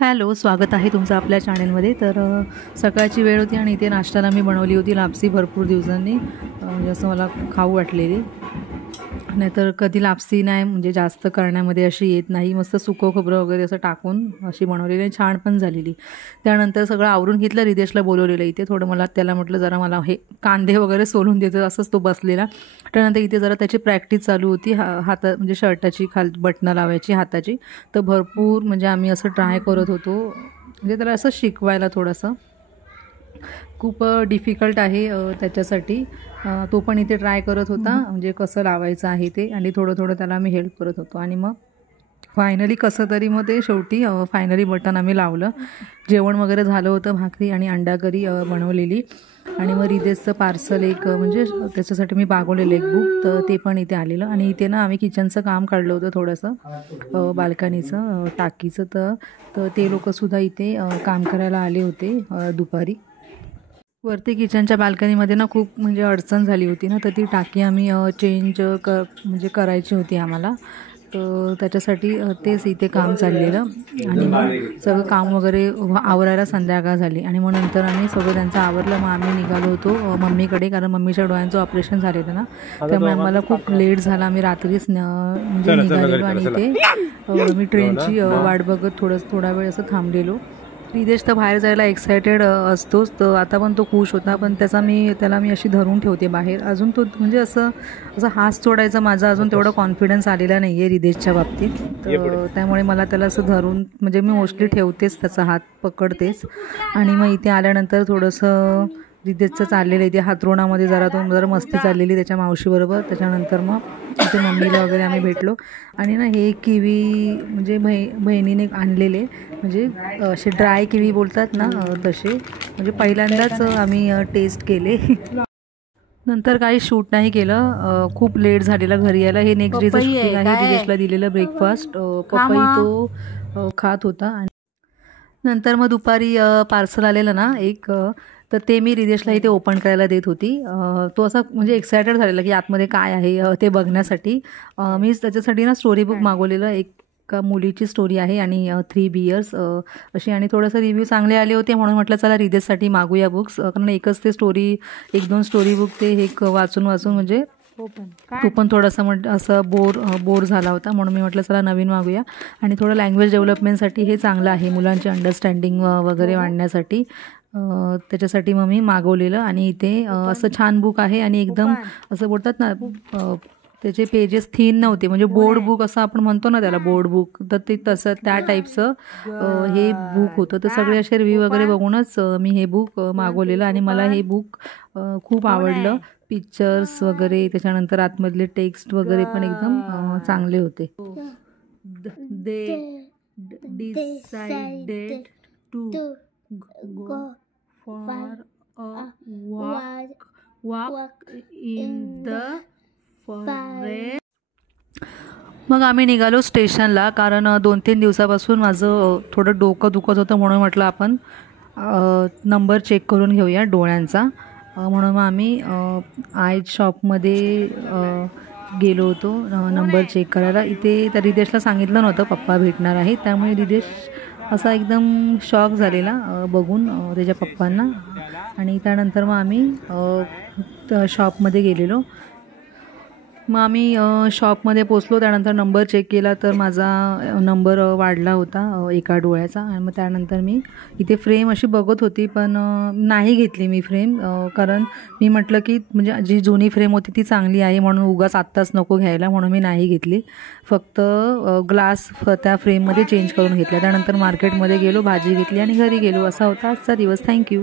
Hello, स्वागत आहे तुमचं आपल्या चॅनलमध्ये। तर सकाळची वेळ होती आणि इथे नाश्त्याला मी बनवली होती लापसी भरपूर दिवसांनी, म्हणजे असं मला खाऊ वाटलेली। नाहीतर कधी लापसी नाही म्हणजे जास्त करण्यामध्ये अशी येत नाही। मस्त सुकं खोबरं वगैरे असं टाकून अशी बनवलेली, छान पण झालेली। त्यानंतर सगळं आवरून घेतलं, रिदेशला बोलवलेलं इथे। थोडं मला त्याला म्हटलं जरा मला हे कांदे वगैरे सोलून देतो, असंच तो बसलेला। त्यानंतर इथे जरा त्याची प्रॅक्टिस चालू होती, हाता म्हणजे शर्टाची बटणं लावायची हाताची। तर भरपूर म्हणजे आम्ही असं ट्राय करत होतो, म्हणजे त्याला असं शिकवायला थोडंसं खूप डिफिकल्ट आहे त्याच्यासाठी। तो पण इथे ट्राय करत होता, म्हणजे कसं लावायचं आहे ते, आणि थोडं थोडं त्याला आम्ही हेल्प करत होतो। आणि मग फायनली कसं तरी मग ते शेवटी फायनली बटन आम्ही लावलं। जेवण वगैरे झालं होतं, भाकरी आणि अंडा करी बनवलेली। आणि मग रिदेशचं पार्सल एक म्हणजे त्याच्यासाठी मी मागवलेलं एक बुक, तर ते पण इथे आलेलं। आणि इथे ना आम्ही किचनचं काम काढलं होतं थोडंसं, बाल्कनीचं टाकीचं, तर ते लोकंसुद्धा इथे काम करायला आले होते दुपारी। वरती किचनच्या बाल्कनीमध्ये ना खूप म्हणजे अडचण झाली होती ना, तर ती टाकी आम्ही चेंज म्हणजे करायची होती आम्हाला। तर त्याच्यासाठी तेच इथे काम चाललेलं। आणि मग सगळं काम वगैरे आवरायला संध्याकाळ झाली, आणि मग नंतर आम्ही सगळं त्यांचं आवरलं। मग आम्ही निघालो होतो मम्मीकडे, कारण मम्मीच्या डोळ्यांचं ऑपरेशन झालेलं ना, त्यामुळे आम्हाला खूप लेट झाला। आम्ही रात्रीच म्हणजे निघालेलो, आणि इथे मी ट्रेनची वाट बघत थोडा वेळ असं थांबलेलो। रिदेश तर बाहेर जायला एक्सायटेड असतोच, तर आता पण तो खुश होता, पण त्याला मी अशी धरून ठेवते बाहेर। अजून तो म्हणजे असं हात सोडायचा माझा अजून तेवढा कॉन्फिडन्स आलेला नाही आहे रिदेशच्या बाबतीत। तर त्यामुळे मला त्याला असं धरून म्हणजे मी मोस्टली ठेवतेच, त्याचा हात पकडतेच। आणि मग इथे आल्यानंतर थोडंसं रिदेशचं चाललेलं इथे हातरोणामध्ये जरा मस्ती चाललेली त्याच्या मावशीबरोबर। त्याच्यानंतर मग इथे मम्मीला वगैरे आम्ही भेटलो। आणि ना हे किवी म्हणजे बहिणीने आणलेले, म्हणजे असे ड्राय किवी बोलतात ना तसे, म्हणजे पहिल्यांदाच आम्ही टेस्ट केले। नंतर काही शूट नाही केलं, खूप लेट झालेलं घरी यायला। हे नेक्स्ट डेचं शूटिंग आहे। रिदेशला दिलेलं ब्रेकफास्ट पपई तो खात होता। आणि नंतर मग दुपारी पार्सल आलेलं ना एक, तर ते मी रिदेशला इथे ओपन करायला देत होती। तो असा म्हणजे एक्सायटेड झालेला की आतमध्ये काय आहे ते बघण्यासाठी। मी त्याच्यासाठी ना स्टोरी बुक मागवलेलं, एक मुलीची स्टोरी आहे आणि 3 बियर्स अशी, आणि थोडंसं रिव्ह्यू चांगले आले होते म्हणून म्हटलं चला रिदेशसाठी मागूया बुक्स, कारण एकच ते स्टोरी 1-2 स्टोरी बुक ते हे वाचून म्हणजे तो पण थोडासा असं बोर झाला होता, म्हणून मी म्हटलं चला नवीन मागूया। आणि थोडं लँग्वेज डेव्हलपमेंटसाठी हे चांगलं आहे, मुलांची अंडरस्टँडिंग वगैरे वाढण्यासाठी, त्याच्यासाठी मग मी मागवलेलं। आणि इथे असं छान बुक आहे, आणि एकदम असं बोलतात ना त्याचे पेजेस थिन नव्हते, म्हणजे बोर्ड बुक असं आपण म्हणतो ना त्याला, बोर्ड बुक, तर ते तसं त्या टाईपचं हे बुक होतं। तर सगळे असे रिव्ह्यू वगैरे बघूनच मी हे बुक मागवलेलं, आणि मला हे बुक खूप आवडलं। पिक्चर्स वगैरे, त्याच्यानंतर आतमधले टेक्स्ट वगैरे पण एकदम चांगले होते। They decided to go for a walk in the forest. मग आम्ही निघालो स्टेशनला, कारण 2-3 दिवसापासून माझं थोडं डोकं दुखत होतं, म्हणून म्हटलं आपण नंबर चेक करून घेऊया डोळ्यांचा। म्हणून मग आम्ही आय शॉपमध्ये गेलो होतो नंबर चेक करायला। इथे त्या रिदेशला सांगितलं नव्हतं पप्पा भेटणार आहेत, त्यामुळे रिदेश असा एकदम शॉक झालेला बघून त्याच्या पप्पांना। आणि त्यानंतर मग आम्ही शॉपमध्ये गेलेलो। मग आम्ही शॉपमध्ये पोचलो, त्यानंतर नंबर चेक केला, तर माझा नंबर वाढला होता एका डोळ्याचा। आणि मग त्यानंतर मी इथे फ्रेम अशी बघत होती, पण नाही घेतली मी फ्रेम, कारण मी म्हटलं की म्हणजे जी जुनी फ्रेम होती ती चांगली आहे, म्हणून उगाच आत्ताच नको घ्यायला, म्हणून मी नाही घेतली। फक्त ग्लास त्या फ्रेममध्ये चेंज करून घेतला। त्यानंतर मार्केटमध्ये गेलो, भाजी घेतली आणि घरी गेलो। असा होता आजचा दिवस। थँक्यू।